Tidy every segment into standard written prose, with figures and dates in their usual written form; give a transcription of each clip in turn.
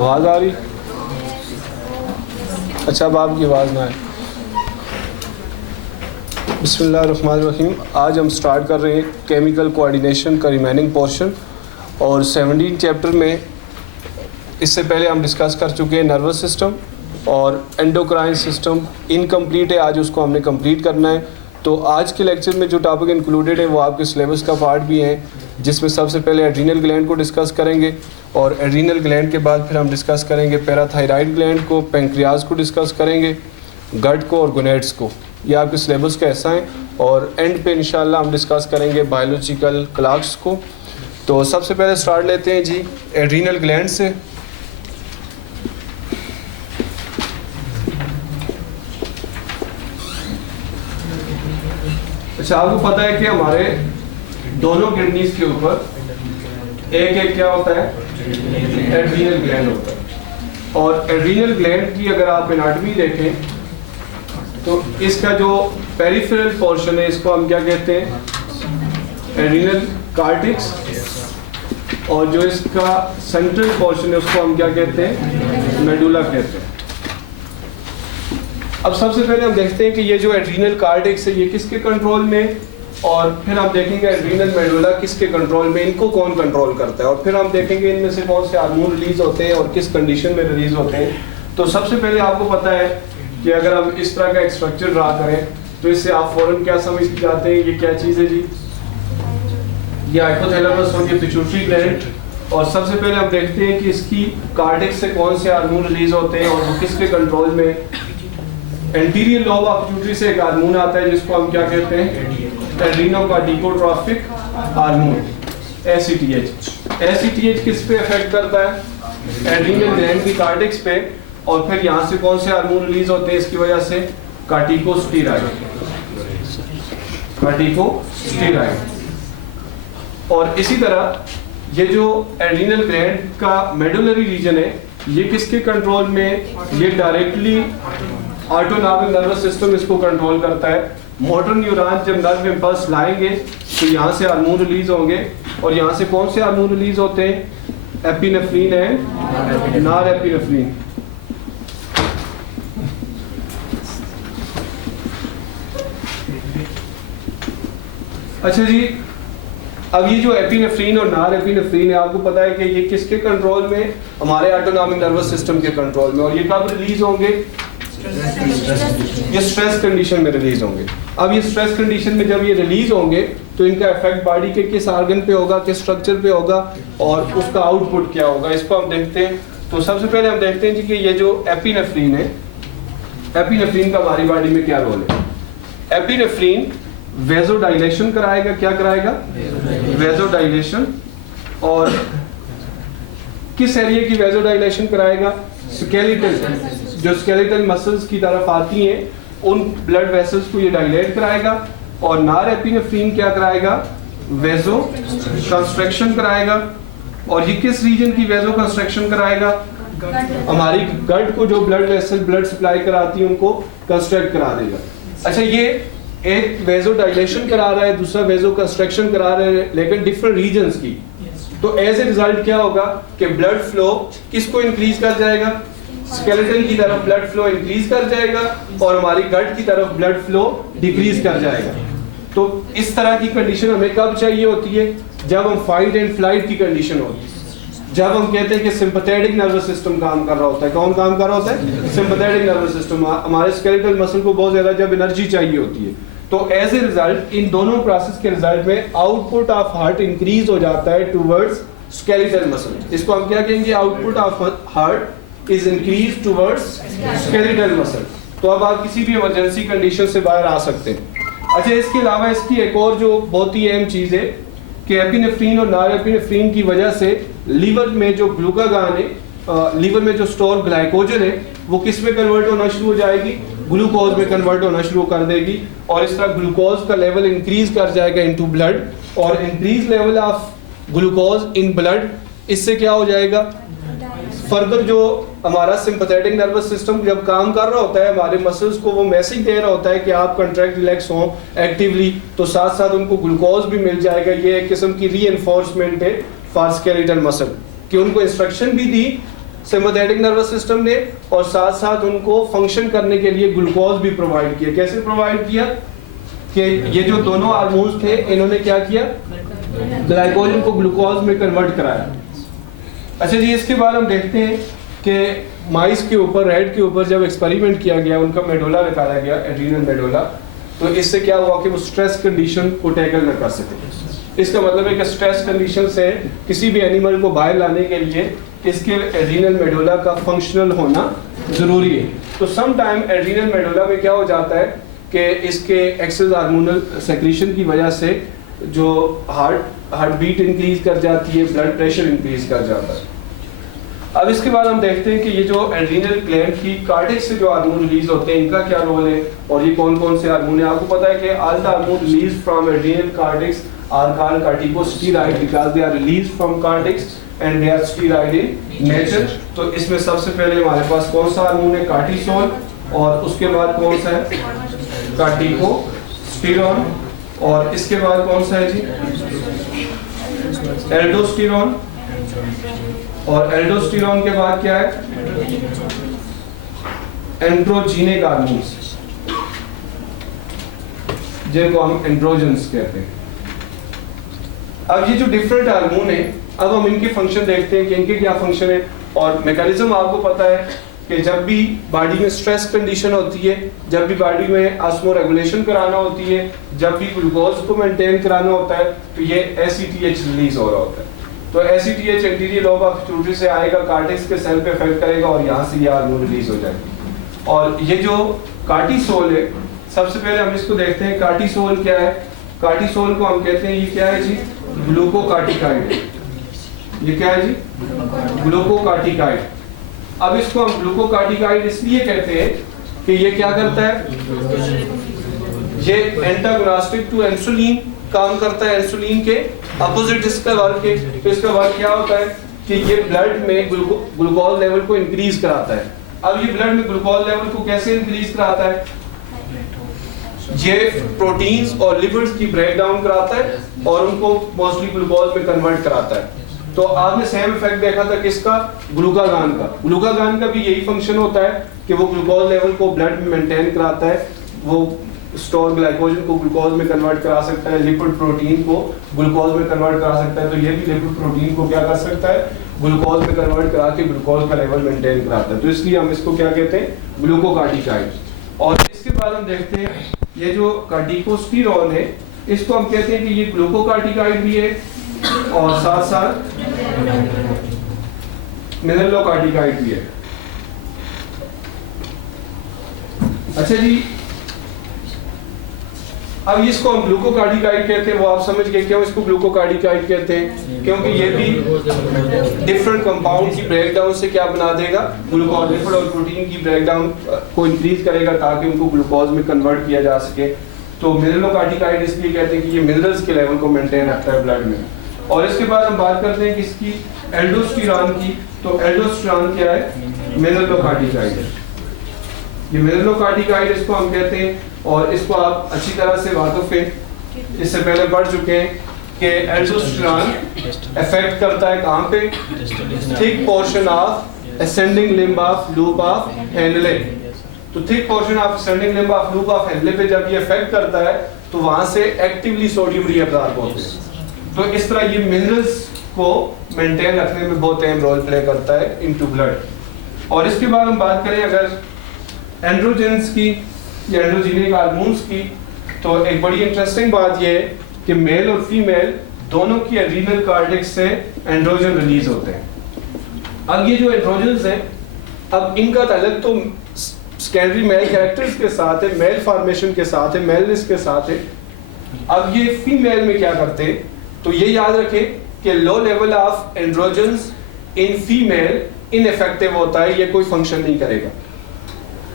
आवाज़ आ रही? अच्छा, अब आपकी आवाज़ ना आए। बिस्मिल्लाहिर्रहमानिर्रहीम। आज हम स्टार्ट कर रहे हैं केमिकल कोऑर्डिनेशन का रिमेनिंग पोर्शन, और 17 चैप्टर में इससे पहले हम डिस्कस कर चुके हैं नर्वस सिस्टम और एंडोक्राइन सिस्टम। इनकम्प्लीट है, आज उसको हमने कंप्लीट करना है। तो आज के लेक्चर में जो टॉपिक इंक्लूडेड है वो आपके सिलेबस का पार्ट भी है, जिसमें सबसे पहले एड्रीनल ग्लैंड को डिस्कस करेंगे, और एड्रीनल ग्लैंड के बाद फिर हम डिस्कस करेंगे पैराथायराइड ग्लैंड को, पेंक्रियाज को डिस्कस करेंगे, गट को और गोनेड्स को। ये आपके सिलेबस का हिस्सा है। और एंड पे इंशाल्लाह हम डिस्कस करेंगे बायोलॉजिकल क्लॉक्स को। तो सबसे पहले स्टार्ट लेते हैं जी एड्रीनल ग्लैंड से। अच्छा, आपको पता है कि हमारे दोनों किडनीज के ऊपर एक एक क्या होता है, एड्रीनल ग्लैंड होता है। और एड्रीनल ग्लैंड की अगर आप एनाटॉमी देखें तो इसका जो पेरिफेरल पोर्शन है इसको हम क्या कहते हैं, एड्रीनल कार्टेक्स, और जो इसका सेंट्रल पोर्शन है उसको हम क्या कहते हैं, मेडुला कहते हैं। अब सबसे पहले हम देखते हैं कि ये जो एड्रीनल कार्टेक्स है ये किसके कंट्रोल में, और फिर हम देखेंगे एड्रीनल मेडुला किसके कंट्रोल में, इनको कौन कंट्रोल करता है, और फिर हम देखेंगे इनमें से कौन से हार्मोन रिलीज होते हैं और किस कंडीशन में रिलीज होते हैं। तो सबसे पहले आपको पता है कि अगर हम इस तरह का एक स्ट्रक्चर ड्रा करें तो इससे आप फौरन क्या समझ जाते हैं, ये क्या चीज़ है जी, ये हाइपोथैलेमस और ये पिट्यूटरी ग्लैंड। और सबसे पहले हम देखते हैं कि इसकी कार्टेक्स से कौन से हार्मोन रिलीज होते हैं और वो किसके कंट्रोल में। एंटीरियर लोब ऑफ पिट्यूटरी से एक हार्मोन आता है जिसको हम क्या कहते हैं, एड्रीनोकार्टिकोट्रोफिक हार्मोन, ACTH। ACTH किस पे इफेक्ट करता है, एड्रीनल ग्लैंड की कार्टेक्स पे, और फिर यहाँ से कौन से हार्मोन रिलीज होते हैं इसकी वजह से, कार्टिकोस्टेरॉइड। और इसी तरह ये जो एड्रीनल ग्लैंड का मेडुलरी रीजन है ये किसके कंट्रोल में, ये डायरेक्टली ऑटोनॉमिक नर्वस सिस्टम इसको कंट्रोल करता है। मोटर न्यूरॉन जब नर्व इम्पल्स लाएंगे तो यहाँ से हार्मोन रिलीज होंगे, और यहाँ से कौन से हार्मोन रिलीज होते हैं, एपिनेफ्रिन है, नॉरएपिनेफ्रिन। अच्छा जी, अब ये जो एपिनेफ्रिन और नॉरएपिनेफ्रिन है आपको पता है कि ये किसके कंट्रोल में, हमारे ऑटोनॉमिक नर्वस सिस्टम के कंट्रोल में। और ये कब रिलीज होंगे, ये स्ट्रेस कंडीशन में रिलीज होंगे। अब ये स्ट्रेस कंडीशन में जब ये रिलीज होंगे तो इनका इफेक्ट बॉडी के किस ऑर्गन पे होगा, किस स्ट्रक्चर पे होगा, और उसका आउटपुट क्या होगा, इसको हम देखते हैं। तो सबसे पहले हम देखते हैं जी कि ये जो एपिनेफ्रिन है, एपिनेफ्रिन का हमारी बॉडी में क्या रोल है। एपिनेफ्रिन वेजोडाइलेशन कराएगा, क्या कराएगा, वेजोडाइलेशन। और किस एरिया की वेजोडाइलेशन कराएगा, स्केलेटल, जो स्केलेटल मसल्स की तरफ आती हैं उन ब्लड वेसल्स को ये डायलेट कराएगा। और नॉरएपिनेफ्रिन क्या कराएगा, वेजो कंस्ट्रक्शन कराएगा। और ये किस रीजन की वेजो कंस्ट्रक्शन कराएगा, हमारी गट को जो ब्लड वेसल ब्लड सप्लाई कराती है उनको कंस्ट्रक्ट करा देगा। अच्छा, ये एक वेजो डायलेशन करा रहा है, दूसरा वेजो कंस्ट्रक्शन करा रहा है, लेकिन डिफरेंट रीजन्स की। तो एज ए रिजल्ट क्या होगा कि ब्लड फ्लो किसको इंक्रीज कर जाएगा, स्केलेटन की तरफ ब्लड फ्लो इंक्रीज कर जाएगा, और हमारी गट की तरफ ब्लड फ्लो डिक्रीज कर जाएगा। तो इस तरह की कंडीशन हमें कब चाहिए होती है, जब हम फाइट एंड फ्लाइट की कंडीशन होती है, जब हम कहते हैं कि सिंपैथेटिक नर्वस सिस्टम काम कर रहा होता है। कौन काम कर रहा होता है, सिंपैथेटिक नर्वस सिस्टम। हमारे स्केलेटल मसल को बहुत ज्यादा जब एनर्जी चाहिए होती है, तो एज ए रिजल्ट इन दोनों प्रोसेस के रिजल्ट में आउटपुट ऑफ हार्ट इंक्रीज हो जाता है टुवर्ड्स स्केलेटल मसल। इसको हम क्या कहेंगे, output of heart is increase towards skeletal muscle. तो अब आप किसी भी इमरजेंसी कंडीशन से बाहर आ सकते हैं। अच्छा, इसके अलावा इसकी एक और जो बहुत ही अहम चीज़ है कि एपिनेफ्रिन और नॉरएपिनेफ्रिन की वजह से लीवर में जो ग्लूकागॉन है, लीवर में जो स्टोर ग्लाइकोजन है वो किस में कन्वर्ट होना शुरू हो जाएगी, ग्लूकोज में कन्वर्ट होना शुरू कर देगी। और इस तरह ग्लूकोज का लेवल इंक्रीज कर जाएगा इनटू ब्लड, और increase level of glucose in blood, इससे क्या हो जाएगा, फर्दर जो हमारा सिंपैथेटिक नर्वस सिस्टम जब काम कर रहा होता है, हमारे मसल्स को वो मैसेज दे रहा होता है कि आप कंट्रैक्ट रिलैक्स हों एक्टिवली, तो साथ साथ उनको ग्लूकोज भी मिल जाएगा। ये एक किस्म की रीइंफोर्समेंट है फॉर स्केलेटल मसल कि उनको इंस्ट्रक्शन भी दी सिंपैथेटिक नर्वस सिस्टम ने, और साथ साथ उनको फंक्शन करने के लिए ग्लूकोज भी प्रोवाइड किया। कैसे प्रोवाइड किया कि ये जो दोनों हार्मोन्स थे इन्होंने क्या किया, ग्लाइकोजन को ग्लूकोज में कन्वर्ट कराया। अच्छा जी, इसके बाद हम देखते हैं कि माइस के ऊपर, रैट के ऊपर जब एक्सपेरिमेंट किया गया, उनका मेडोला निकाला गया, एड्रीनल मेडोला, तो इससे क्या हुआ कि वो स्ट्रेस कंडीशन को टैकल न कर सके। इसका मतलब है कि स्ट्रेस कंडीशन से किसी भी एनिमल को बाहर लाने के लिए इसके एड्रीनल मेडोला का फंक्शनल होना ज़रूरी है। तो सम टाइम एड्रीनल मेडोला में क्या हो जाता है कि इसके एक्सेस हार्मोनल सेक्रेशन की वजह से जो हार्ट बीट इंक्रीज कर जाती है, ब्लड प्रेशर इंक्रीज कर जाता है। अब इसके बाद हम देखते हैं कि ये जो एड्रीनल ग्लैंड की कार्डिक से जो हार्मोन रिलीज होते हैं, इनका क्या रोल है और ये कौन कौन से हार्मोन है। आपको पता है कि all the hormone release from adrenal cortex are called corticosteroid because they are released from cortex and they are steroid in nature. तो इसमें सबसे पहले हमारे पास कौन सा हार्मोन है, कार्टिसोल, और उसके बाद कौन सा है, कार्टिकोस्टेरॉन, और इसके बाद कौन सा है जी, एल्डोस्टेरॉन, और एल्डोस्टेरॉन के बाद क्या है, एंड्रोजीनिक हार्मोन्स, जिनको हम एंड्रोजन्स कहते हैं। अब ये जो डिफरेंट हार्मोन है, अब हम इनके फंक्शन देखते हैं कि इनके क्या फंक्शन है। और मैकेनिज्म आपको पता है कि जब भी बॉडी में स्ट्रेस कंडीशन होती है, जब भी बॉडी में ऑस्मो रेगुलेशन कराना होती है, जब भी ग्लूकोज को मेंटेन कराना होता है, तो ये एसीटीएच रिलीज हो रहा होता है। तो ACTH anterior lobe of pituitary से आएगा, कार्टेक्स के सेल पे इफेक्ट करेगा और यहाँ से ये हार्मोन रिलीज हो जाएगी। और ये जो कार्टिसोल है, सबसे पहले हम इसको देखते हैं कार्टिसोल क्या है। कार्टिसोल को हम कहते हैं, ये क्या है जी, ग्लूकोकार्टिकाइड। ये क्या है जी, ग्लूकोकार्टिकाइड। अब इसको हम ग्लूकोकार्टिकाइड इसलिए कहते हैं कि ये क्या करता है, ये एंटागोनिस्टिक टू इंसुलिन काम करता है, इंसुलिन के अपोजिट इसका वर्क है। तो इसका वर्क क्या होता है कि ये ब्लड में ग्लूकोज लेवल को इंक्रीज कराता है। अब ये ब्लड में ग्लूकोज लेवल को कैसे इंक्रीज कराता है, ये प्रोटीन्स और लिपिड्स की ब्रेक डाउन कराता है और उनको मोस्टली ग्लूकोज में कन्वर्ट कराता है। तो आपने सेम इफेक्ट देखा था किसका, ग्लूकागान का। ग्लूकागान का भी यही फंक्शन होता है कि वो ग्लूकोज लेवल को ब्लड में मेंटेन कराता है, वो स्टोर ग्लाइकोजन को ग्लूकोज में कन्वर्ट करा सकता है, लिपिड प्रोटीन को ग्लूकोज में कन्वर्ट करा सकता है। तो ये भी लिपिड प्रोटीन को क्या कर सकता है, ग्लूकोज में कन्वर्ट करा के ग्लूकोज का लेवल मेंटेन कराता है। तो इसलिए हम इसको क्या कहते हैं, ग्लूकोकार्टिकाइड। और इसके बाद हम देखते हैं ये जो कार्टिकोस्टेरॉन है, इसको हम कहते हैं कि ये ग्लूकोकार्टिकाइड भी है और साथ साथ मिनरलोकार्टिकाइड भी है। अच्छा जी, अब इसको हम ग्लूकोकार्टिकाइड कहते हैं, वो आप समझ गए क्यों इसको ग्लूकोकार्टिकाइड कहते हैं, क्योंकि ये भी डिफरेंट कंपाउंड की ब्रेकडाउन से क्या बना देगा, ग्लूकोज, लिपिड और प्रोटीन की ब्रेकडाउन को इंक्रीज करेगा ताकि उनको ग्लूकोज में कन्वर्ट किया जा सके। तो मिनरलोकार्टिकाइड इसलिए कहते हैं कि ये मिनरल्स के लेवल को मेंटेन रखता है ब्लड में। और इसके बाद हम बात करते हैं किसकी, एल्डोस्टेरॉन की। तो एल्डोस्टेरॉन क्या है, मिनरलोकार्टिकाइड है। ये मिनरलोकार्टिकाइड इसको हम कहते हैं, और इसको आप अच्छी तरह से वाकिफ हैं, इससे पहले पढ़ चुके हैं कि एल्डोस्टेरॉन इफेक्ट करता है कहाँ पे, thick portion of ascending limb of loop of Henle. तो thick portion of ascending limb of loop of Henle पे जब ये इफेक्ट करता है तो वहां से एक्टिवली सोडियम रीअब्जॉर्ब होते हैं। तो इस तरह ये मिनरल्स को मेंटेन रखने में बहुत अहम रोल प्ले करता है इनटू ब्लड। और इसके बाद हम बात करें अगर एंड्रोजेंस की या एंड्रोजीनिक हार्मोन्स की, तो एक बड़ी इंटरेस्टिंग बात यह है कि मेल और फीमेल दोनों की एड्रीनल कार्डिक्स से एंड्रोजन रिलीज होते हैं। अब ये जो एंड्रोजन्स हैं, अब इनका ताल्लुक तो सेकेंडरी मेल कैरेक्टर्स के साथ है, मेल फॉर्मेशन के साथ है, मेलनेस के साथ है। अब ये फीमेल में क्या करते हैं, तो ये याद रखें कि low level of androgens in female ineffective होता है, ये कोई फंक्शन नहीं करेगा।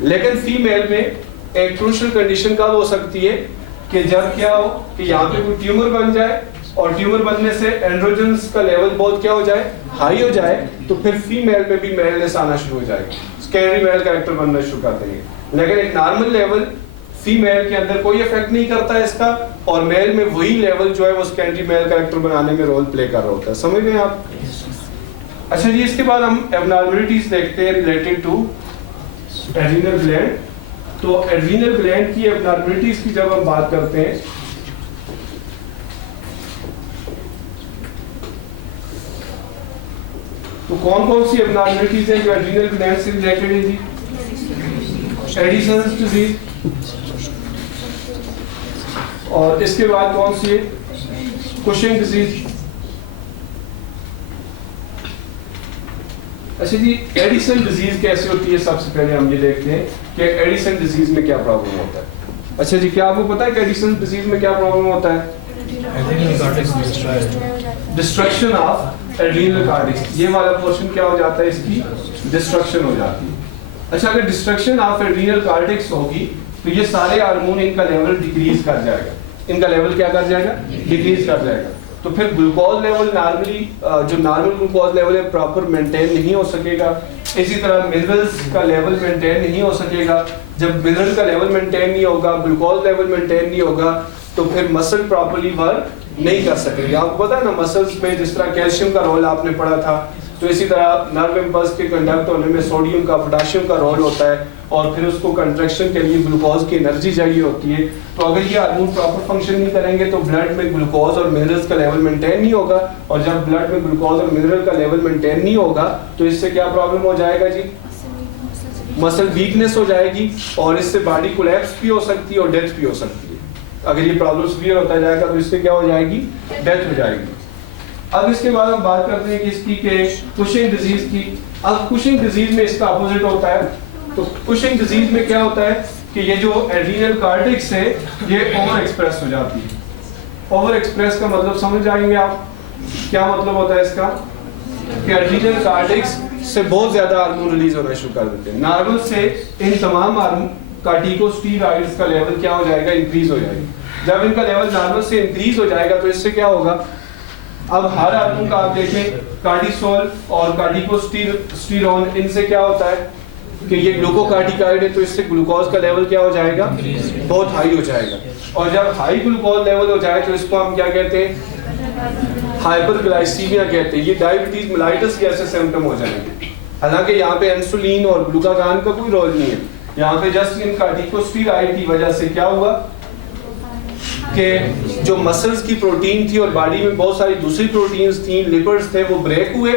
लेकिन फीमेल में एक क्रूशियल कंडीशन कब हो सकती है कि जब क्या हो कि यहाँ पे कोई ट्यूमर बन जाए, और ट्यूमर बनने से एंड्रोजन्स का लेवल बहुत क्या हो जाए, हाई हो जाए, तो फिर फीमेल में भी मेलनेस आना शुरू हो जाएगी, सेकेंडरी मेल कैरेक्टर बनना शुरू कर देंगे। लेकिन एक नॉर्मल लेवल फीमेल के अंदर कोई इफेक्ट नहीं करता है इसका, और मेल में वही लेवल जो है वो सेकेंडरी मेल कैरेक्टर बनाने में रोल प्ले कर रहा होता है। समझ गए आप? अच्छा जी, इसके बाद हम एबनॉर्मलिटीज देखते हैं रिलेटेड टू एड्रीनल ग्लैंड। तो एड्रीनल ग्लैंड की एबनॉर्मलिटीज की जब हम बात करते हैं तो कौन कौन सी एबनॉर्मलिटीज हैं जो एड्रीनल ग्लैंड से रिलेटेड है जी? एडिसन्स डिजीज, और इसके बाद कौन सी है? Cushing disease. अच्छा जी, एडिसन डिजीज कैसे होती है? सबसे पहले हम ये देखते हैं कि एडिसन डिजीज में क्या प्रॉब्लम होता है। अच्छा जी, क्या आपको पता है कि एडिसन डिजीज में क्या प्रॉब्लम होता है? Destruction of adrenal cortex. ये वाला पोर्शन क्या हो जाता है? इसकी डिस्ट्रक्शन हो जाती है। अच्छा, अगर डिस्ट्रक्शन ऑफ एड्रीनल कार्टेक्स होगी तो ये सारे हार्मोन इनका लेवल डिक्रीज कर जाएगा। इनका लेवल क्या कर जाएगा? डिक्रीज कर जाएगा। तो फिर ग्लूकोज लेवल नॉर्मली जो नॉर्मल ग्लूकोज लेवल है प्रॉपर मेंटेन नहीं हो सकेगा। इसी तरह मिनरल्स का लेवल मेंटेन नहीं हो सकेगा। जब मिनरल का लेवल मेंटेन नहीं होगा, ग्लूकोज लेवल मेंटेन नहीं होगा, तो फिर मसल प्रॉपर्ली वर्क नहीं कर सकेंगे। आपको पता है ना, मसल्स में जिस तरह कैल्शियम का रोल आपने पढ़ा था, तो इसी तरह नर्व इम्पल्स के कंडक्ट होने में सोडियम का, पोटेशियम का रोल होता है, और फिर उसको कंट्रैक्शन के लिए ग्लूकोज की एनर्जी चाहिए होती है। तो अगर ये हार्मोन प्रॉपर फंक्शन नहीं करेंगे तो ब्लड में ग्लूकोज और मिनरल्स का लेवल मेंटेन नहीं होगा, और जब ब्लड में ग्लूकोज और मिनरल का लेवल मेंटेन नहीं होगा तो इससे क्या प्रॉब्लम हो जाएगा जी? मसल वीकनेस हो जाएगी, और इससे बॉडी कोलैप्स भी हो सकती है और डेथ भी हो सकती है। अगर ये प्रॉब्लम सीवियर होता जाएगा तो इससे क्या हो जाएगी? डेथ हो जाएगी। अब इसके बाद हम बात करते हैं कि इसकी के कुशिंग डिजीज की। अब कुशिंग डिजीज में इसका अपोजिट होता है। तो कुशिंग डिजीज में क्या होता है कि ये जो एड्रीनल कार्टेक्स है ये ओवर एक्सप्रेस हो जाती है। ओवर एक्सप्रेस का मतलब समझ जाएंगे आप? क्या मतलब होता है इसका? कि एड्रीनल कार्टेक्स से बहुत ज्यादा हार्मोन रिलीज होना शुरू कर देते हैं। नॉर्मल से इन तमाम कार्टिकोस्टेरॉइड्स का लेवल क्या हो जाएगा? इंक्रीज हो जाएगा। जब इनका लेवल नॉर्मल से इंक्रीज हो जाएगा तो इससे क्या होगा? अब हर हार्मोन का आप देखें, कार्टिसोल और कार्टिकोस्टेरोन, इनसे क्या होता है कि ये ग्लूकोकार्टिकाइड है, तो इससे ग्लूकोज का लेवल क्या हो जाएगा? बहुत हाई हो जाएगा। और जब हाई ग्लूकोज लेवल हो जाए तो इसको हम क्या कहते हैं? हाइपरग्लाइसीमिया कहते हैं। ये डायबिटीज मेलाइटस जैसे सिम्टम हो जाएंगे। हालांकि यहाँ पे इंसुलिन और ग्लूकागॉन का कोई रोल नहीं है, यहाँ पे जस्ट इन कार्टिकोस्टेरॉइड की वजह से क्या हुआ कि जो मसल्स की प्रोटीन थी और बॉडी में बहुत सारी दूसरी प्रोटीन्स थी, लिपिड्स थे, वो ब्रेक हुए।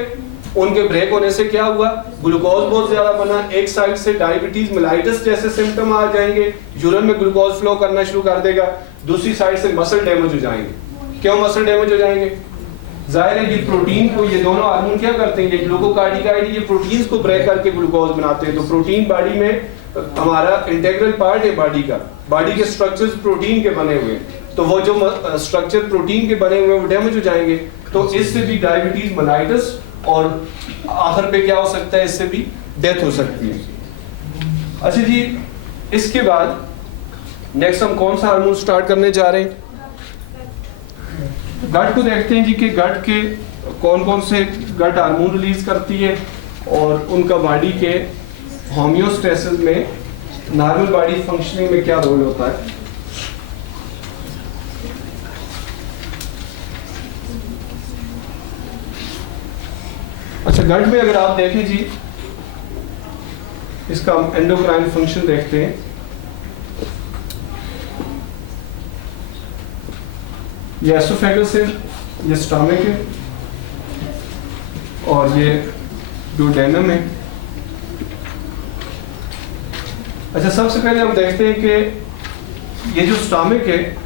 उनके ब्रेक होने से क्या हुआ? ग्लूकोज बहुत ज्यादा बना। एक साइड से डायबिटीज मेलाइटस जैसे सिम्टम आ जाएंगे, यूरिन में ग्लूकोज फ्लो करना शुरू कर देगा। दूसरी साइड से मसल डैमेज हो जाएंगे। क्यों मसल डैमेज हो जाएंगे? जाहिर है ये प्रोटीन को, ये दोनों हार्मोन क्या करते हैं? ये ग्लूकोकार्टिकाइड ये प्रोटीन्स को ब्रेक करके ग्लूकोज बनाते हैं। तो प्रोटीन बॉडी में हमारा इंटीग्रल पार्ट है बॉडी का। बॉडी के स्ट्रक्चर्स प्रोटीन के बने हुए हैं, तो वो जो स्ट्रक्चर प्रोटीन के बने हुए वो डैमेज हो जाएंगे। तो इससे भी डायबिटीज मेलाइटस और आखिर पे क्या हो सकता है? इससे भी डेथ हो सकती है। अच्छा जी, इसके बाद नेक्स्ट हम कौन सा हार्मोन स्टार्ट करने जा रहे हैं? गट को देखते हैं जी कि गट के कौन कौन से गट हार्मोन रिलीज करती है और उनका बॉडी के होम्योस्टेसिस में, नॉर्मल बॉडी फंक्शनिंग में क्या रोल होता है। अच्छा, गट में अगर आप देखें जी, इसका हम एंडोक्राइन फंक्शन देखते हैं। ये एसोफेगस है, ये स्टमक है, और ये डुओडेनम है। अच्छा, सबसे पहले हम देखते हैं कि ये जो स्टमक है,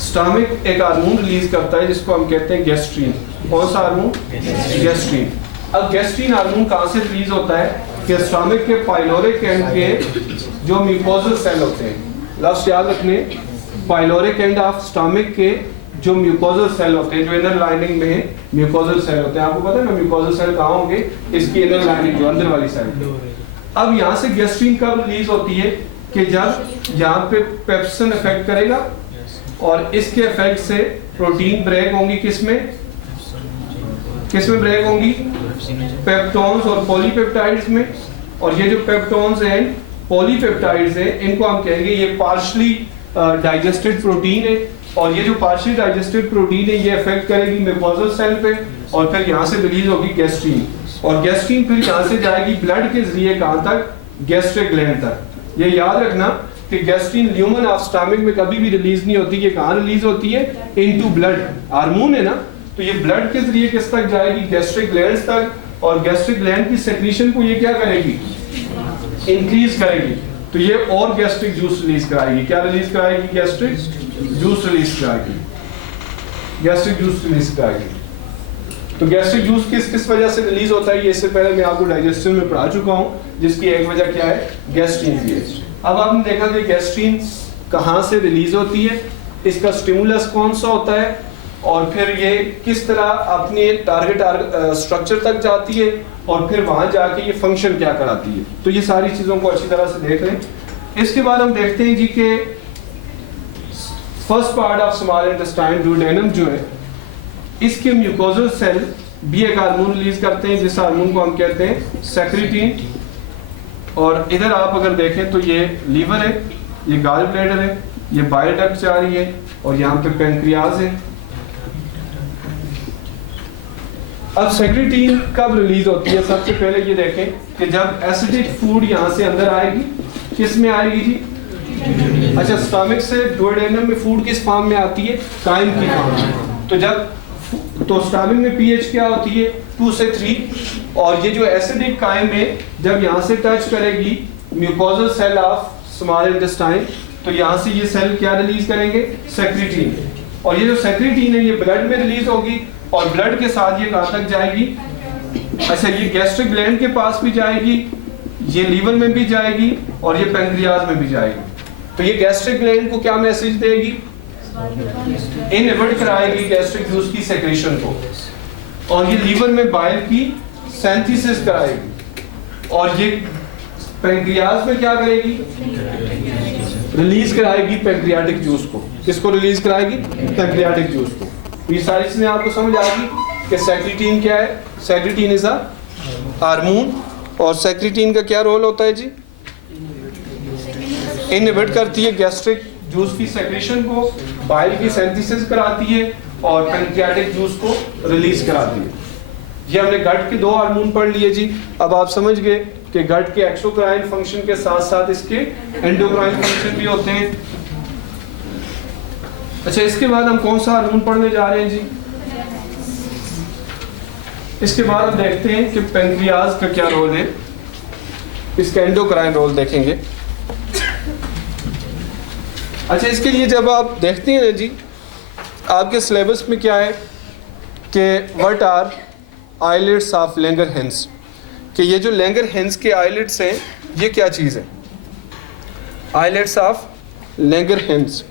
स्टमक एक हार्मोन रिलीज करता है जिसको हम कहते हैं गैस्ट्रीन। कौन सा हार्मोन? गैस्ट्रीन। अब गैस्ट्रीन हार्मोन कहाँ से रिलीज होता है कि स्टमक के पाइलोरिक एंड के जो म्यूकोजल सेल होते हैं, लफ्ज़ याद रखने, पाइलोरिक एंड ऑफ स्टमक के जो म्यूकोजल सेल होते हैं, जो इनर लाइनिंग में म्यूकोजल सेल होते हैं। आपको पता है ना म्यूकोजल सेल कहाँ होंगे? इसकी इनर लाइनिंग, जो अंदर वाली साइड। अब यहाँ से गैस्ट्रीन कब रिलीज होती है कि जब यहाँ पे पेप्सिन इफेक्ट करेगा और इसके इफेक्ट से प्रोटीन ब्रेक होंगी। किसमें ब्रेक होंगी? पेप्टोन्स और पॉलीपेप्टाइड्स में। और ये जो पेप्टोन्स हैं, पॉलीपेप्टाइड्स हैं, इनको हम कहेंगे ये पार्शली डाइजेस्टेड प्रोटीन है। और ये जो पार्शली डाइजेस्टेड प्रोटीन है ये इफेक्ट करेगी म्यूकोजल सेल पे, और फिर यहाँ से रिलीज होगी गैस्ट्रीन, और गैस्ट्रीन फिर यहाँ से जाएगी ब्लड के जरिए कहाँ तक, गैस्ट्रिक ग्लैंड तक। ये याद रखना कि गैस्ट्रीन ल्यूमन ऑफ स्टमक में कभी भी रिलीज नहीं होती, ये कहाँ रिलीज होती है, इनटू ब्लड। हार्मोन है ना, तो ये ब्लड के जरिए किस तक जाएगी, गैस्ट्रिक ग्लैंड्स तक, और गैस्ट्रिक ग्लैंड की सेक्रीशन को ये क्या करेगी, इंक्रीज करेगी। तो ये और गैस्ट्रिक जूस रिलीज कराएगी। क्या रिलीज कराएगी, गैस्ट्रिक जूस रिलीज कराएगी, गैस्ट्रिक जूस रिलीज कराएगी। तो गैस्ट्रिक जूस किस किस वजह से रिलीज होता है, ये इससे पहले मैं आपको डाइजेस्शन में पढ़ा चुका हूँ, जिसकी एक वजह क्या है, गैस्ट्रीन की है। अब आपने देखा कि गैस्ट्रीन कहाँ से रिलीज होती है, इसका स्टिमुलस कौन सा होता है, और फिर ये किस तरह अपने टारगेट स्ट्रक्चर तक जाती है, और फिर वहां जाके ये फंक्शन क्या कराती है। तो ये सारी चीज़ों को अच्छी तरह से देख लें। इसके बाद हम देखते हैं जी कि first part of small intestine duodenum जो है, इसके म्यूकोजल सेल भी एक हार्मोन रिलीज करते हैं, जिस हार्मोन को हम कहते हैं सेक्रेटिन। और इधर आप अगर देखें तो ये लीवर है, ये गॉल ब्लैडर है, ये बाइल डक्ट जा रही है, और यहाँ पे पेंक्रियाज है। अब सेक्रेटिन कब रिलीज होती है, सबसे पहले ये देखें कि जब एसिडिक फूड यहाँ से अंदर आएगी, किस में आएगी जी, अच्छा स्टमक से डुओडेनम में फूड किस फॉर्म में आती है, काइम की फॉर्म में। तो जब तो स्टमक में पीएच क्या होती है, 2 से 3, और ये जो एसिडिक काइम है जब यहाँ से टच करेगी mucosal cell of small intestine, तो यहाँ से ये सेल क्या रिलीज करेंगे, सेक्रेटिन। और ये जो सेक्रेटिन है ये ब्लड में रिलीज होगी, और ब्लड के साथ ये कहाँ तक जाएगी, अच्छा ये गैस्ट्रिक ग्लैंड के पास भी जाएगी, ये लीवर में भी जाएगी, और ये पेंक्रियाज में भी जाएगी। तो ये गैस्ट्रिक ग्लैंड को क्या मैसेज देगी, इनहिबिट कराएगी गैस्ट्रिक जूस की सेक्रेशन को, और ये लीवर में बाइल की सिंथेसिस कराएगी, और ये पेंक्रियाज में क्या करेगी, रिलीज कराएगी पेंक्रियाटिक जूस को। किसको रिलीज कराएगी, पेंक्रियाटिक जूस को। ये सारी चीजें आपको समझ आ गई कि सेक्रेटिन क्या है। सेक्रेटिन इज अ हार्मोन, और सेक्रेटिन का क्या रोल होता है जी, इनहिबिट करती है गैस्ट्रिक जूस की सेक्रेशन को, बाइल की सिंथेसिस कराती है, और पेंक्रियाटिक जूस को रिलीज कराती है। ये हमने गट के 2 हार्मोन पढ़ लिए जी। अब आप समझ गए कि गट के एक्सोक्राइन फंक्शन के साथ साथ इसके एंडोक्राइन फंक्शन भी होते हैं। अच्छा, इसके बाद हम कौन सा हार्मोन पढ़ने जा रहे हैं जी, इसके बाद हम देखते हैं कि पेंक्रियाज का क्या रोल है, इसका एंडोक्राइन रोल देखेंगे। अच्छा, इसके लिए जब आप देखते हैं जी, आपके सिलेबस में क्या है कि what are islets of Langerhans, कि ये जो लैंगरहैंस के आइलेट्स हैं ये क्या चीज़ है, islets of Langerhans,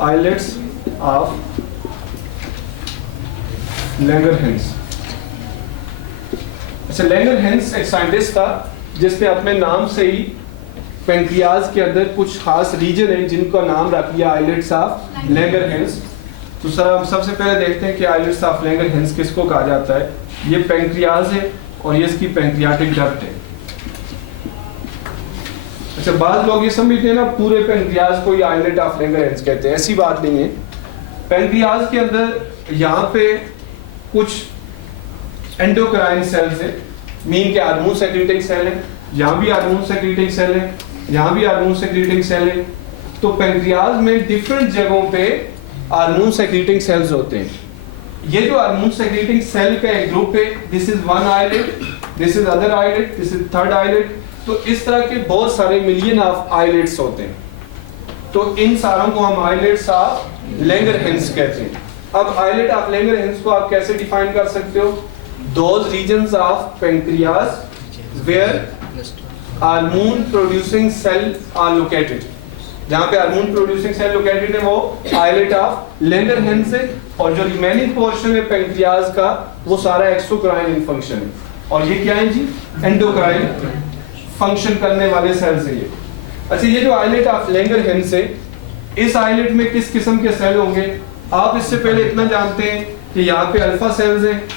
islets of Langerhans. अच्छा, लैंगरहैंस एक साइंटिस्ट था जिसने अपने नाम से ही पेंक्रियाज के अंदर कुछ खास रीजन है जिनका नाम रख लिया आइलेट्स ऑफ लैंगरहैंस। तो सर हम सबसे पहले देखते हैं कि आइलेट्स ऑफ लैंगरहैंस किसको कहा जाता है। ये पेंक्रियाज है और ये इसकी पेंक्रियाटिक डक्ट है। अच्छा, बाद लोग ये समझते हैं ना पूरे पेंक्रियाज को ये आइलेट ऑफ लैंगरहैंस कहते हैं, ऐसी बात नहीं है। पेंक्रियाज के अंदर यहाँ पे कुछ एंडोक्राइन सेल्स है, मीन के हार्मोन सेक्रेटिंग सेल है, यहाँ भी हार्मोन सेक्रेटिंग सेल है, यहाँ भी हार्मोन सेक्रेटिंग सेल है। तो पेंक्रियाज में डिफरेंट जगहों पे हार्मोन सेक्रेटिंग सेल्स होते हैं। ये जो हार्मोन सेक्रेटिंग सेल का एक ग्रुप है, this is one islet, this is other islet, this is third islet. तो इस तरह के बहुत सारे मिलियन ऑफ आइलेट्स होते हैं। तो इन सारों को हम आइलेट्स ऑफ लैंगरहैंस कहते हैं। अब आइलेट ऑफ लैंगरहैंस को आप कैसे डिफाइन कर सकते हो, those regions of pancreas where hormone producing cell are located, जहां पे हार्मोन प्रोड्यूसिंग सेल लोकेटेड है वो आइलेट ऑफ लैंगरहैंस है, और जो रिमेनिंग पोर्शन है पेंक्रियाज का वो सारा एक्सोक्राइन फंक्शन है। और ये क्या है जी, एंडोक्राइन फंक्शन करने वाले सेल्स है ये। अच्छा, ये जो आइलेट ऑफ लैंगरहैंस है, इस आइलेट में किस किस्म के सेल होंगे, आप इससे पहले इतना जानते हैं कि यहाँ पे अल्फा सेल्स हैं,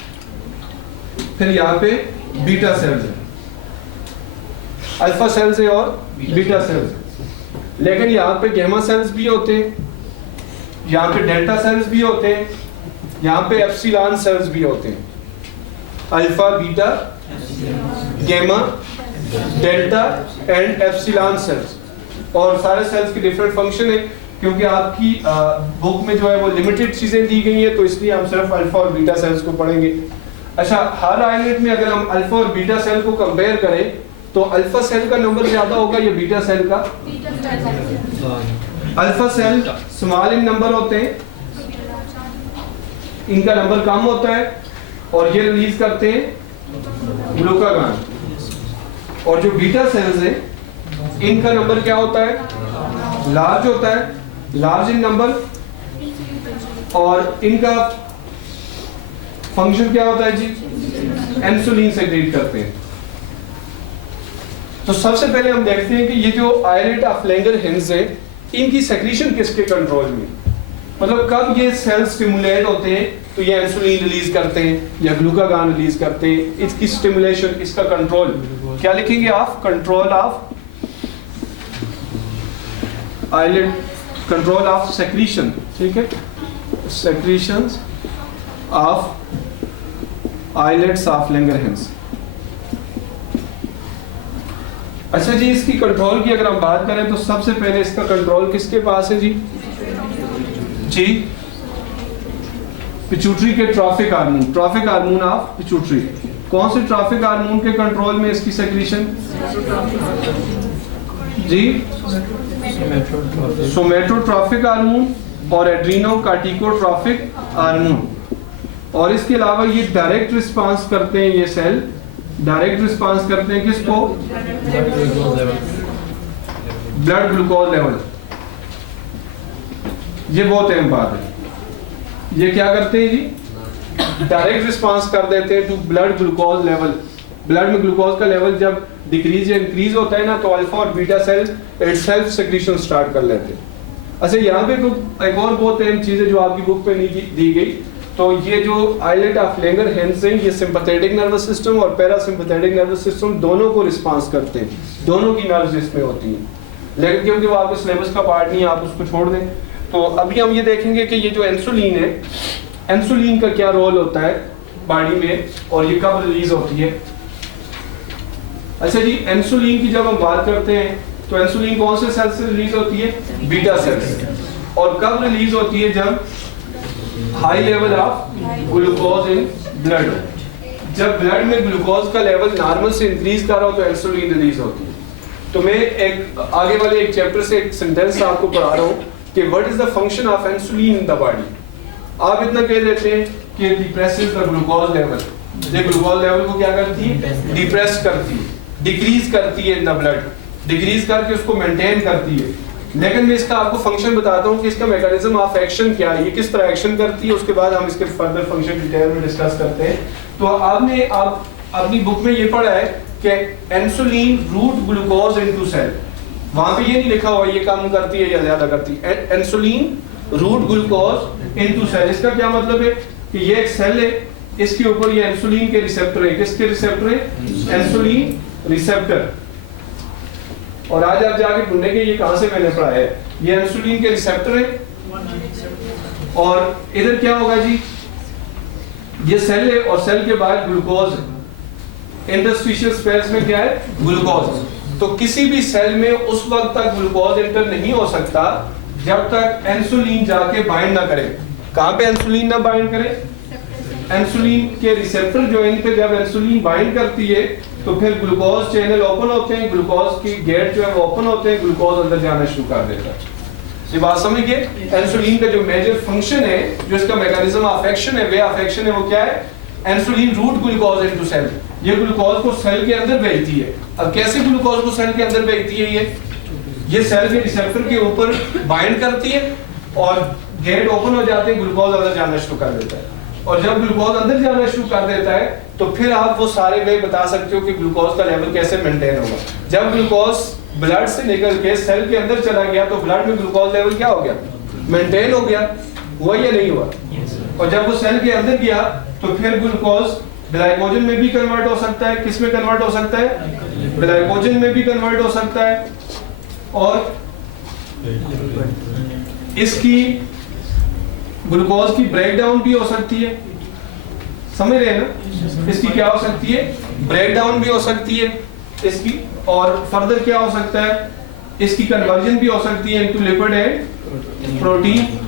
फिर यहाँ पे बीटा सेल्स हैं, अल्फा सेल्स है और बीटा सेल्स है। लेकिन यहाँ पे गैमा सेल्स भी होते हैं, यहाँ पे डेल्टा सेल्स भी होते हैं, यहाँ पे एप्सिलॉन सेल्स भी होते हैं, alpha beta gamma delta and epsilon cells. और सारे सेल्स के डिफरेंट फंक्शन है, क्योंकि आपकी बुक में जो है वो लिमिटेड चीजें दी गई हैं, तो इसलिए हम सिर्फ अल्फा और बीटा सेल्स को पढ़ेंगे। अच्छा, हर आइलेट में अगर हम अल्फा और बीटा सेल को कंपेयर करें तो अल्फा सेल का नंबर ज्यादा होगा या बीटा सेल का? Alpha cell small in number होते हैं, इनका नंबर कम होता है और ये रिलीज करते हैं ग्लूकागॉन। और जो बीटा सेल्स हैं इनका नंबर क्या होता है? लार्ज होता है, लार्ज इन नंबर, और इनका फंक्शन क्या होता है जी? इंसुलिन सेक्रेट करते हैं। तो सबसे पहले हम देखते हैं कि ये जो आइलेट ऑफ लैंगरहैंस है इनकी सेक्रीशन किसके कंट्रोल में, मतलब कब ये सेल स्टिमुलेट होते हैं तो ये इंसुलिन रिलीज करते हैं या ग्लूकागॉन रिलीज करते हैं, इसकी स्टिमुलेशन, इसका कंट्रोल क्या लिखेंगे आप? Control of islet, control of secretion, ठीक है, secretions of islets of Langerhans. अच्छा जी, इसकी कंट्रोल की अगर हम बात करें तो सबसे पहले इसका कंट्रोल किसके पास है जी? जी, पिट्यूटरी के trophic hormone, trophic hormone of pituitary. कौन से ट्रॉफिक हार्मोन के कंट्रोल में इसकी सेक्रीशन? जी, सोमेटोट्रॉफिक हार्मोन और एड्रीनोकार्टिकोट्रॉफिक हार्मोन। और इसके अलावा ये डायरेक्ट रिस्पांस करते हैं, ये सेल डायरेक्ट रिस्पांस करते हैं किसको? Blood glucose level. ये बहुत अहम बात है, ये क्या करते हैं जी? डायरेक्ट रिस्पांस कर देते हैं to blood glucose level. Blood में ग्लूकोज का लेवल जब डिक्रीज या इंक्रीज होता है ना, तो अल्फा और beta cell itself secretion start कर लेते हैं। अच्छा, यहाँ पे एक और बहुत अहम चीज है जो आपकी बुक पे नहीं दी गई, तो ये जो आइलेट ऑफ लैंगरहैंस है ये सिंपैथेटिक नर्वस सिस्टम और पैरासिम्पैथेटिक नर्वस सिस्टम दोनों को रिस्पांस करते हैं, दोनों की नर्व्स इसमें होती हैं, लेकिन क्योंकि वो आपके सिलेबस का पार्ट नहीं है आप उसको छोड़ दें। तो अभी हम ये देखेंगे कि ये जो इंसुलिन है, इंसुलिन का क्या रोल होता है बॉडी में और ये कब रिलीज होती है। अच्छा जी, इंसुलिन की जब हम बात करते हैं तो इंसुलिन कौन से सेल से रिलीज होती है? बीटा सेल से। और कब रिलीज होती है? जब high level of glucose in blood, जब ब्लड में ग्लूकोज का लेवल नॉर्मल से इंक्रीज कर रहा हो तो इंसुलिन रिलीज होती है। तो मैं एक आगे वाले एक चैप्टर से एक सेंटेंस आपको पढ़ा रहा हूँ कि what is the function of insulin in the body. आप इतना कह देते हैं कि डिप्रेसेस द ग्लूकोज लेवल, ये ग्लूकोज लेवल को क्या करती है? डिप्रेस करती है, डिक्रीज करती है इन द ब्लड, डिक्रीज करके उसको मेंटेन करती है। लेकिन मैं इसका आपको फंक्शन बताता हूँ कि इसका मैकेनिज्म ऑफ एक्शन क्या है, ये किस तरह एक्शन करती है, उसके बाद हम इसके फर्दर फंक्शन डिटेल में डिस्कस करते हैं। तो आपने आप अपनी बुक में ये पढ़ा है कि insulin route glucose into cell, वहां पे ये नहीं लिखा हुआ ये कम करती है या ज्यादा करती है। Insulin route glucose into cell, इसका क्या मतलब है कि ये एक सेल है, इसके ऊपर ये इंसुलिन के रिसेप्टर है। किसके रिसेप्टर है? Insulin receptor. और आज आप जाके ढूंढेंगे ये कहां से मैंने पढ़ा है, ये इंसुलिन के रिसेप्टर है। और इधर क्या होगा जी? ये सेल है और सेल के बाहर ग्लूकोज है। इंटरस्टिशियल स्पेस में क्या है? ग्लूकोज। तो किसी भी सेल में उस वक्त तक ग्लूकोज एंटर नहीं हो सकता जब तक इंसुलिन जाके बाइंड ना करे। कहां पे इंसुलिन ना बाइंड करे? इंसुलिन के रिसेप्टर जो इन पे जब इंसुलिन बाइंड करती है तो फिर ग्लूकोज चैनल ओपन होते हैं, ग्लूकोज की गेट जो है वो ओपन होते हैं, ग्लूकोज अंदर जाना शुरू कर देता है। ये बात समझिए, इंसुलिन का जो मेजर फंक्शन है, जो इसका मैकेनिज्म ऑफ एक्शन है, वे ऑफ एक्शन है, वो क्या है? Insulin route glucose into cell, ये ग्लूकोज को सेल के अंदर भेजती है। अब कैसे ग्लूकोज को सेल के अंदर भेजती है? ये सेल के रिसेप्टर के ऊपर बाइंड करती है और गेट ओपन हो जाते हैं, ग्लूकोज अंदर जाना शुरू कर देता है। और जब ग्लूकोज अंदर जाना शुरू कर देता है तो फिर आप वो सारे वे बता सकते हो कि ग्लूकोज का लेवल कैसे मेंटेन होगा। जब ग्लूकोज ब्लड से निकल के सेल के अंदर चला गया तो ब्लड में ग्लूकोज लेवल क्या हो गया? मेंटेन हो गया। हुआ या नहीं हुआ? और जब वो सेल के अंदर गया तो फिर ग्लूकोज ग्लाइकोजन में भी कन्वर्ट हो सकता है। किस में कन्वर्ट हो सकता है? ग्लाइकोजन में भी कन्वर्ट हो सकता है। और इसकी ग्लूकोज की ब्रेक डाउन भी हो सकती है, समझ रहे हैं ना? इसकी क्या हो सकती है? ब्रेक डाउन भी हो सकती है इसकी, और फर्दर क्या हो सकता है? इसकी कन्वर्जन भी हो सकती है इनटू लिपिड एंड प्रोटीन।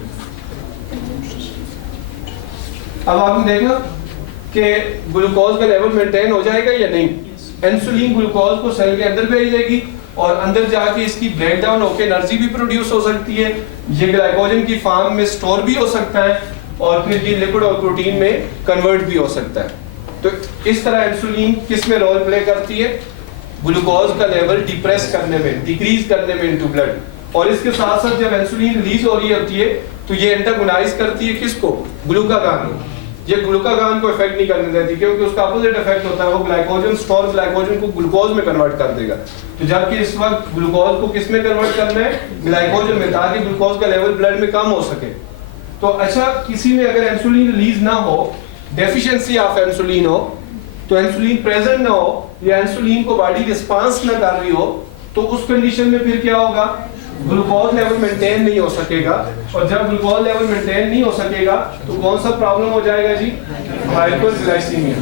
अब आपने देखा कि ग्लूकोज का लेवल मेंटेन हो जाएगा या नहीं। इंसुलिन ग्लूकोज को सेल के अंदर भेज देगी और अंदर जाके इसकी ब्रेक डाउन होकर एनर्जी भी प्रोड्यूस हो सकती है, ये ग्लाइकोजन की फॉर्म में स्टोर भी हो सकता है और फिर ये लिपिड और प्रोटीन में कन्वर्ट भी हो सकता है। तो इस तरह इंसुलिन किस में रोल प्ले करती है? ग्लूकोज का लेवल डिप्रेस करने में, डिक्रीज करने में इनटू ब्लड। और इसके साथ साथ जब इंसुलिन रिलीज हो रही होती है तो ये एंटागोनाइज करती है किसको? ग्लूकागॉन को। ये ग्लूकागॉन को इफेक्ट नहीं करने देती क्योंकि उसका अपोजिट इफेक्ट होता है, वो ग्लाइकोजन स्टोर ग्लाइकोजन को ग्लूकोज में कन्वर्ट कर देगा। तो जबकि इस वक्त ग्लूकोज को किस में कन्वर्ट करना है? ग्लाइकोजन में, ताकि ग्लूकोज का लेवल ब्लड में कम हो सके। तो अच्छा, किसी में अगर इंसुलिन रिलीज ना हो, डेफिशिएंसी ऑफ इंसुलिन हो, तो इंसुलिन प्रेजेंट ना हो या इंसुलिन को बॉडी रिस्पांस ना कर रही हो, तो उस कंडीशन में फिर क्या होगा? ग्लूकोज लेवल मेंटेन नहीं हो सकेगा। और जब ग्लूकोज लेवल मेंटेन नहीं हो सकेगा तो कौन सा प्रॉब्लम हो जाएगा जी? हाइपरग्लाइसीमिया।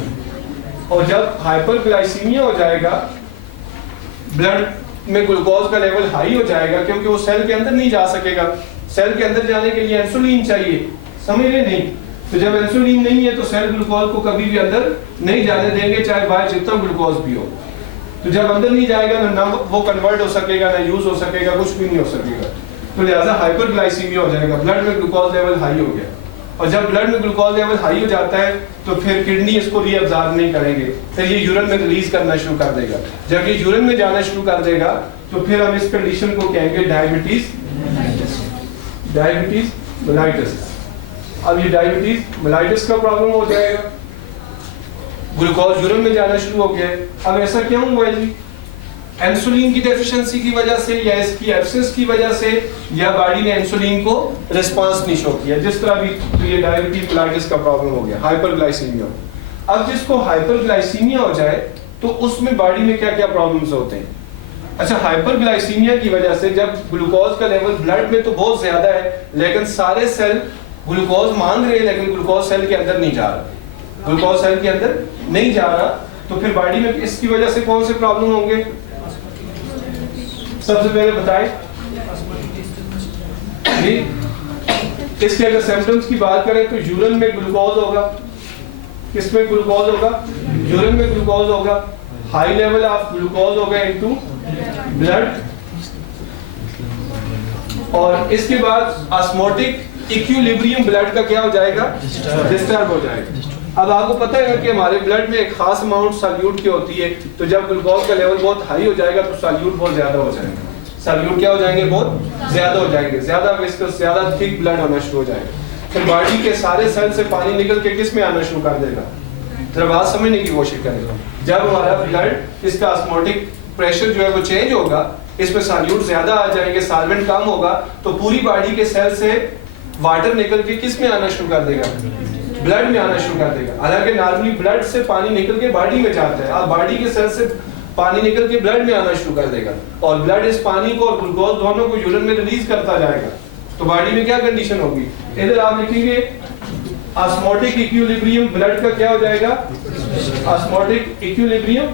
और जब हाइपरग्लाइसीमिया हो जाएगा, ब्लड में ग्लूकोज का लेवल हाई हो जाएगा क्योंकि वो सेल के अंदर नहीं जा सकेगा। सेल के अंदर जाने के लिए इंसुलिन चाहिए, समझ रहे नहीं? तो जब इंसुलिन नहीं है तो सेल ग्लूकोज को कभी भी अंदर नहीं जाने देंगे, चाहे बाहर जितना ग्लूकोज भी हो। तो जब अंदर नहीं जाएगा ना वो कन्वर्ट हो सकेगा, ना यूज हो सकेगा, कुछ भी नहीं हो सकेगा। तो लिहाजा हाइपरग्लाइसीमिया हो जाएगा, ब्लड में ग्लूकोज लेवल हाई हो गया। और जब ब्लड में ग्लूकोज लेवल हाई हो जाता है तो फिर किडनी इसको रीअब्जॉर्ब नहीं करेंगे, फिर ये यूरिन में रिलीज करना शुरू कर देगा। जब ये यूरिन में जाना शुरू कर देगा तो फिर हम इस कंडीशन को कहेंगे डायबिटीज मेलाइटस। अब ये डायबिटीज मेलाइटस का प्रॉब्लम हो जाएगा, ग्लूकोज यूरिन में जाना शुरू हो गया है। अब ऐसा क्यों हुआ है जी? इंसुलिन की डेफिशिएंसी की वजह से या इसकी एब्सेंस की वजह से, या बॉडी ने इंसुलिन को रिस्पांस नहीं शो किया, जिस तरह भी। तो ये डायबिटीज मेलाइटस का प्रॉब्लम हो गया, हाइपरग्लाइसीमिया। अब जिसको हाइपरग्लाइसीमिया हो जाए तो उसमें बॉडी में क्या क्या प्रॉब्लम्स होते हैं? अच्छा, हाइपरग्लाइसीमिया की वजह से जब ग्लूकोज का लेवल ब्लड में तो बहुत ज्यादा है, लेकिन सारे सेल ग्लूकोज मांग रहे हैं लेकिन ग्लूकोज सेल के अंदर नहीं जा रहा, ग्लूकोज सेल के अंदर नहीं जा रहा, तो फिर बॉडी में इसकी वजह से कौन से प्रॉब्लम होंगे? सबसे पहले बताएं जी। इसके अगर सिम्टम्स की बात करें तो यूरिन में ग्लूकोज होगा। किसमें ग्लूकोज होगा? यूरिन में ग्लूकोज होगा। हाई लेवल ऑफ ग्लूकोज होगा इनटू ब्लड। और इसके बाद ऑस्मोटिक इक्विलिब्रियम ब्लड का क्या हो जाएगा? डिस्टर्ब हो जाएगा। अब आपको पता है कि हमारे ब्लड में एक खास अमाउंट सॉल्यूट की होती है, तो जब ग्लूकोज का लेवल बहुत हाई हो जाएगा तो सॉल्यूट बहुत ज्यादा हो जाएगा। सॉल्यूट क्या हो जाएंगे? बहुत ज्यादा हो जाएंगे, ज्यादा विस्कस, ज्यादा थिक ब्लड होना शुरू हो जाएगा। फिर बॉडी के सारे सेल से पानी निकल के किस में आना शुरू कर देगा? जरा बात समझने की कोशिश करें। जब हमारा ब्लड, इसका ऑस्मोटिक प्रेशर जो है वो चेंज होगा, इसमें सॉल्यूट ज्यादा आ जाएंगे, सॉल्वेंट कम होगा, तो पूरी बॉडी के सेल से वाटर निकल के किस में आना शुरू कर देगा? ब्लड में आना शुरू कर देगा। हालांकि नॉर्मली ब्लड से पानी निकल के बॉडी में जाता है, अब बॉडी के सेल से पानी निकल के ब्लड में आना शुरू कर देगा और ब्लड इस पानी को और ग्लूकोज दोनों को यूरिन में रिलीज करता जाएगा। तो बॉडी में क्या कंडीशन होगी? इधर आप लिखेंगे ऑस्मोटिक इक्विलिब्रियम ब्लड का क्या हो जाएगा? Osmotic equilibrium